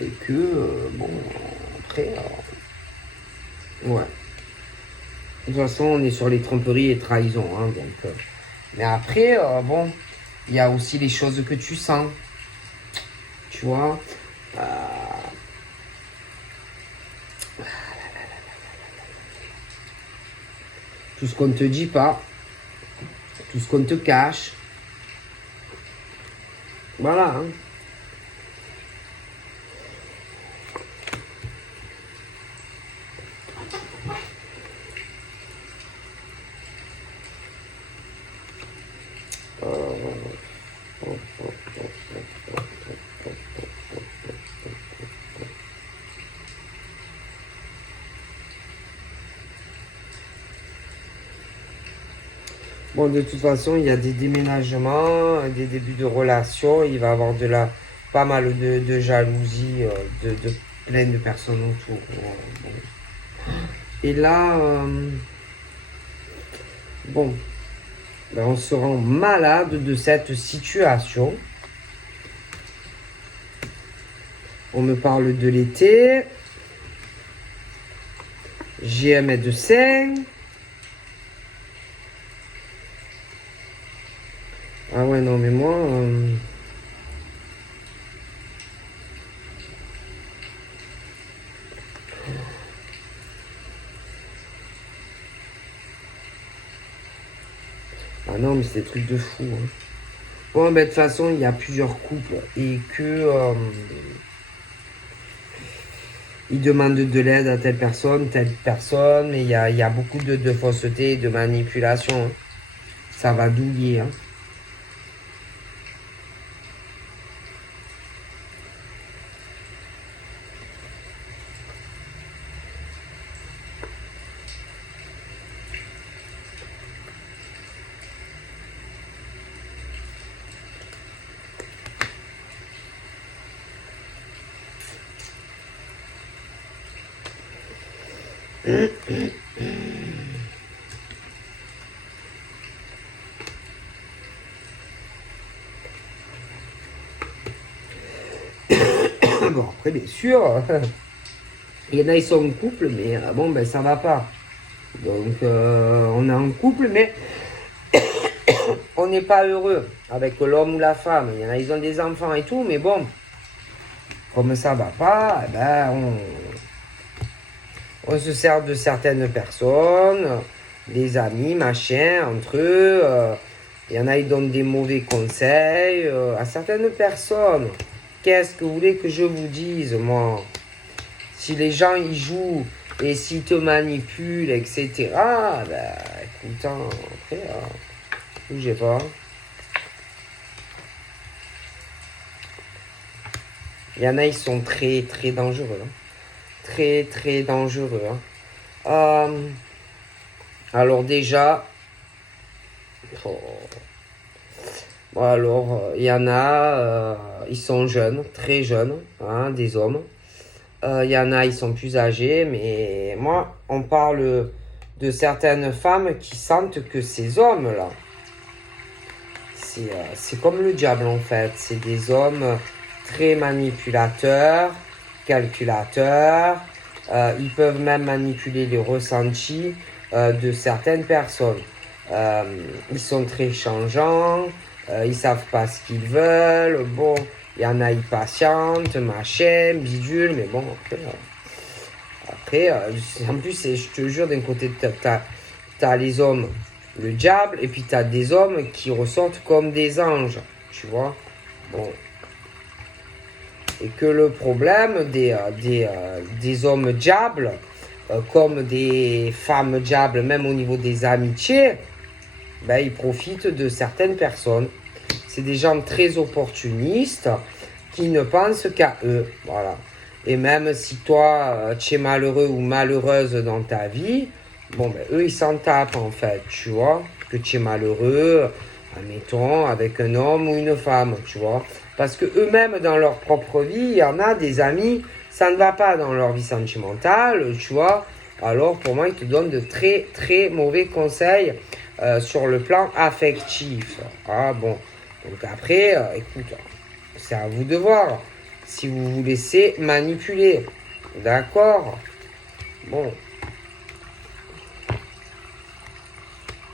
Et que, bon, après, ouais. De toute façon, on est sur les tromperies et trahisons. Hein, donc, mais après, bon, il y a aussi les choses que tu sens. Tu vois, Tout ce qu'on ne te dit pas, tout ce qu'on te cache. Voilà. Hein. Bon, de toute façon, il y a des déménagements, des débuts de relations. Il va y avoir pas mal de jalousie, de plein de personnes autour. Bon. Et là, bon, ben, on se rend malade de cette situation. On me parle de l'été. JM est de 5. Ah ouais, non, mais moi... Ah non, mais c'est des trucs de fou. Hein. Bon, ben, de toute façon, il y a plusieurs couples et que... ils demandent de l'aide à telle personne, mais il y a beaucoup de fausseté, de manipulation. Hein. Ça va douiller. Hein. Bon, après, bien sûr, il y en a, ils sont en couple, mais bon, ben, ça va pas. Donc, on est en couple, mais on n'est pas heureux avec l'homme ou la femme. Il y en a, ils ont des enfants et tout, mais bon, comme ça va pas, eh ben, on se sert de certaines personnes, des amis, machin, entre eux. Il y en a, ils donnent des mauvais conseils à certaines personnes. Qu'est-ce que vous voulez que je vous dise, moi? Si les gens, ils jouent et s'ils te manipulent, etc., ben, écoute, hein, après, bougez pas. Il y en a, ils sont très, très dangereux. Hein. Très, très dangereux. Hein. Alors déjà... Oh. Bon, alors, il y en a, ils sont jeunes, très jeunes, hein, des hommes. Il y en a, ils sont plus âgés, mais moi, on parle de certaines femmes qui sentent que ces hommes-là, c'est comme le diable en fait. C'est des hommes très manipulateurs, calculateurs. Ils peuvent même manipuler les ressentis de certaines personnes. Ils sont très changeants. Ils savent pas ce qu'ils veulent. Bon, il y en a, ils patientent, machin, bidule, mais bon, après en plus, je te jure, d'un côté, t'as les hommes, le diable, et puis t'as des hommes qui ressortent comme des anges, tu vois. Bon. Et que le problème des hommes diables, comme des femmes diables, même au niveau des amitiés, ben, ils profitent de certaines personnes. C'est des gens très opportunistes qui ne pensent qu'à eux. Voilà. Et même si toi, tu es malheureux ou malheureuse dans ta vie, bon, ben, eux, ils s'en tapent en fait, tu vois. Que tu es malheureux, admettons, avec un homme ou une femme, tu vois. Parce que eux-mêmes, dans leur propre vie, il y en a des amis, ça ne va pas dans leur vie sentimentale, tu vois. Alors, pour moi, ils te donnent de très, très mauvais conseils sur le plan affectif. Ah bon. Donc après, écoute, c'est à vous de voir si vous vous laissez manipuler. D'accord? Bon.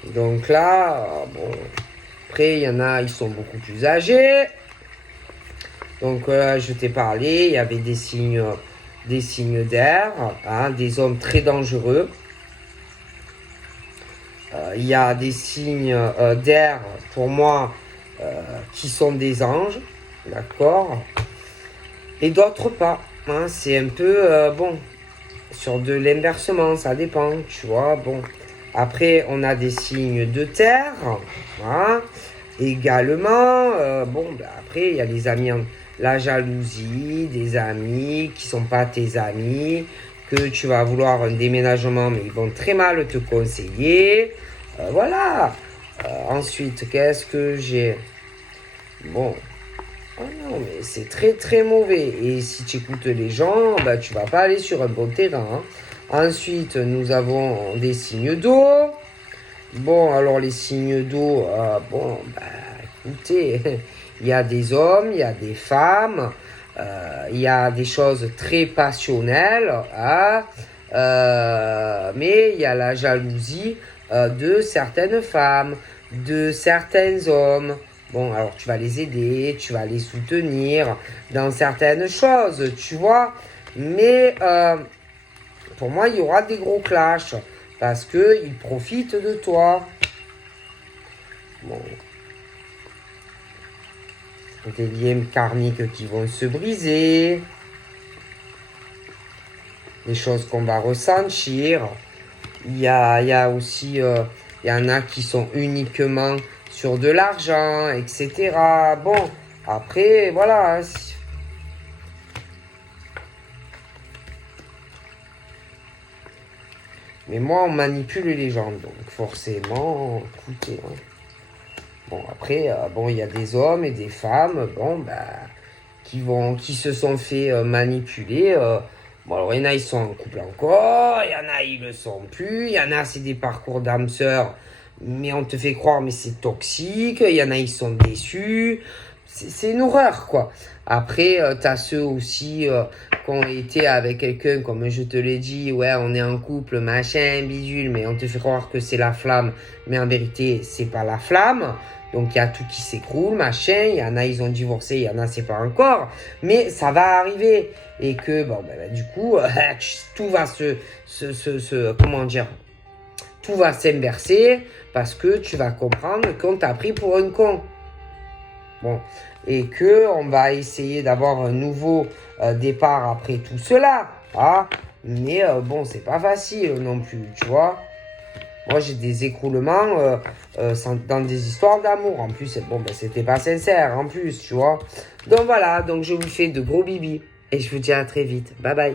Donc là, bon. Après, il y en a, ils sont beaucoup plus âgés. Donc je t'ai parlé, il y avait des signes d'air, hein, des hommes très dangereux. Il y a des signes d'air, pour moi, qui sont des anges, d'accord? Et d'autres pas. Hein, c'est un peu, bon, sur de l'inversement, ça dépend, tu vois, bon. Après, on a des signes de terre, hein, également. Bon, ben, après, il y a les amis, la jalousie, des amis qui sont pas tes amis, que tu vas vouloir un déménagement, mais ils vont très mal te conseiller. Voilà. Ensuite, qu'est-ce que j'ai? Bon. Oh non, mais c'est très très mauvais. Et si tu écoutes les gens, bah, tu vas pas aller sur un bon terrain. Hein. Ensuite, nous avons des signes d'eau. Bon, alors les signes d'eau, bon, bah, écoutez, il y a des hommes, il y a des femmes, il y a des choses très passionnelles, hein, mais il y a la jalousie de certaines femmes, de certains hommes. Bon, alors tu vas les aider, tu vas les soutenir dans certaines choses, tu vois, mais pour moi, il y aura des gros clashs. Parce qu'ils profitent de toi. Bon. Des liens karmiques qui vont se briser. Des choses qu'on va ressentir. Il y a aussi... il y en a qui sont uniquement sur de l'argent, etc. Bon, après, voilà. Mais moi, on manipule les gens, donc forcément, écoutez. Hein. Bon, après, bon, il y a des hommes et des femmes, bon, bah, qui se sont fait manipuler. Bon, alors, il y en a, ils sont en couple encore, il y en a, ils le sont plus, il y en a, c'est des parcours d'âme sœur, mais on te fait croire, mais c'est toxique, il y en a, ils sont déçus. C'est une horreur, quoi. Après, t'as ceux aussi qui ont été avec quelqu'un, comme je te l'ai dit, ouais, on est en couple, machin, bidule, mais on te fait croire que c'est la flamme, mais en vérité, c'est pas la flamme. Donc, il y a tout qui s'écroule, machin, il y en a, ils ont divorcé, il y en a, c'est pas encore, mais ça va arriver. Et que, bon, ben, du coup, tout va comment dire, tout va s'inverser parce que tu vas comprendre qu'on t'a pris pour un con. Bon, et que on va essayer d'avoir un nouveau départ après tout cela. Hein? Mais bon, c'est pas facile non plus, tu vois. Moi, j'ai des écroulements dans des histoires d'amour. En plus, bon, ben, c'était pas sincère, en plus, tu vois. Donc voilà, donc je vous fais de gros bibis. Et je vous dis à très vite. Bye bye.